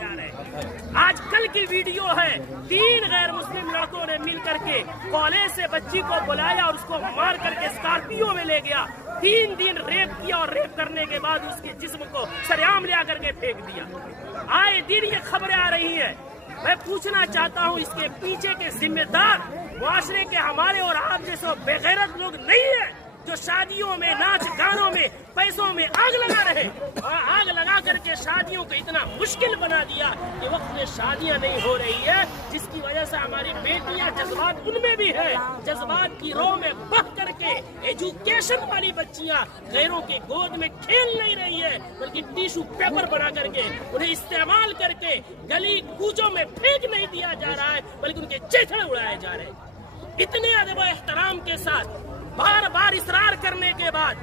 जा रहे हैं। आज कल की वीडियो है, 3 गैर मुस्लिम लड़कों ने मिल करके कॉलेज से बच्ची को बुलाया और उसको मार करके स्कॉर्पियो में ले गया। 3 दिन रेप किया और रेप करने के बाद उसके जिस्म को सरेआम ले करके फेंक दिया। आए दिन ये खबरें आ रही है। मैं पूछना चाहता हूँ, इसके पीछे के जिम्मेदार मुआशरे के हमारे और आप जैसे बेगैरत लोग नहीं है जो शादियों में, नाच गानों में, पैसों में आग लगा रहे और आग लगा करके शादियों को इतना मुश्किल बना दिया कि वक्त में शादियां नहीं हो रही है, जिसकी वजह से हमारी बेटियां, जज्बात उनमें भी है, जज्बात की रो में बह करके एजुकेशन वाली बच्चियां गैरों के गोद में खेल नहीं रही है, बल्कि टिश्यू पेपर बना करके उन्हें इस्तेमाल करके गली कूचों में फेंक नहीं दिया जा रहा है, बल्कि उनके चेहरे उड़ाए जा रहे हैं। इतने अदब व एहतराम के साथ बार बार इसरार करने के बाद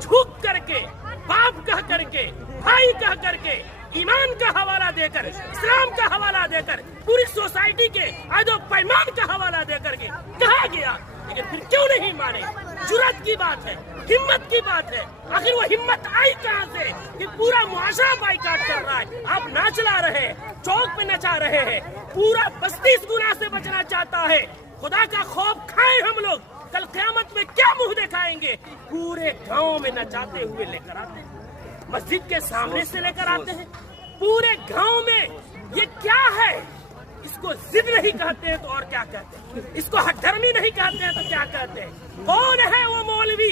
झुक करके, बाप कह करके, भाई कह करके, ईमान का हवाला देकर, इस्लाम का हवाला देकर, पूरी सोसाइटी के आदो पैमान का हवाला देकर के कहा गया, लेकिन फिर क्यों नहीं माने? जुर्रत की बात है, हिम्मत की बात है। आखिर वो हिम्मत आई कहाँ से कि पूरा मुआशरा बाइकाट कर रहा है? आप ना चला रहे हैं, चौक पे नचा रहे हैं, पूरा बस्ती इस गुनाह से बचना चाहता है। खुदा का खौफ खाए हम लोग, कल क़यामत में क्या मुंह दिखाएंगे? पूरे गांव में नचाते हुए लेकर आते हैं, मस्जिद के सामने से लेकर आते हैं, पूरे गांव में। ये क्या है? इसको जिद नहीं कहते हैं तो और क्या कहते हैं? इसको हठधर्मी नहीं कहते हैं तो क्या कहते हैं? कौन है वो मौलवी,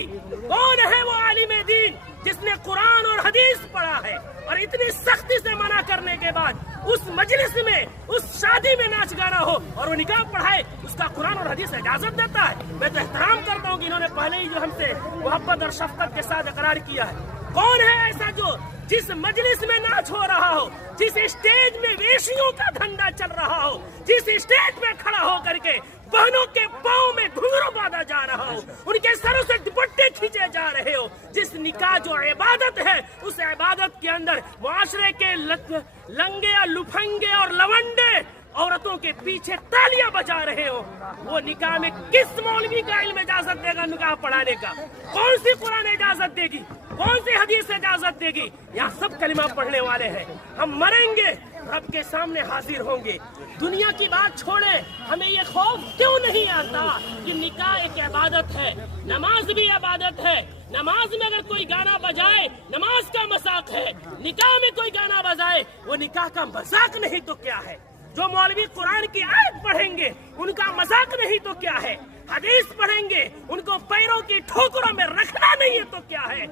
कौन है वो आलिम दीन जिसने कुरान और हदीस पढ़ा है और इतनी सख्ती से मना करने के बाद उस मजलिस में, उस शादी में नाच गाना हो और वो निकाह पढ़ाए, उसका कुरान और हदीस इजाजत देता है? मैं तो एहतराम करता हूँ कि इन्होंने पहले ही जो हमसे मोहब्बत और शफकत के साथ इकरार किया है। कौन है ऐसा जो जिस मजलिस में नाच हो रहा हो, जिस स्टेज में वेशियों का धंधा चल रहा हो, जिस स्टेज में खड़ा हो करके बहनों के पाँव में घुंघरू बांधा जा रहा हो, उनके सरों से दुपट्टे खींचे जा रहे हो, जिस निकाह जो इबादत है उस इबादत के अंदर मुआशरे के लंगे और लुफंगे और लवंडे औरतों के पीछे तालियां बजा रहे हो, वो निकाह में किस मौलवी का इल्म इजाजत देगा निकाह पढ़ाने का? कौन सी कुरान इजाजत देगी? कौन सी हदीस इजाजत देगी? यहाँ सब कलिमा पढ़ने वाले हैं। हम मरेंगे, रब के सामने हाजिर होंगे। दुनिया की बात छोड़े, हमें ये खौफ क्यों नहीं आता कि निकाह एक इबादत है, नमाज भी इबादत है। नमाज में अगर कोई गाना बजाए, नमाज का मजाक है। निकाह में कोई गाना बजाए, वो निकाह का मजाक नहीं तो क्या है? जो मौलवी कुरान की आयत पढ़ेंगे उनका मजाक नहीं तो क्या है? हदीस पढ़ेंगे, उनको पैरों की ठोकरों में रखना नहीं है तो क्या है?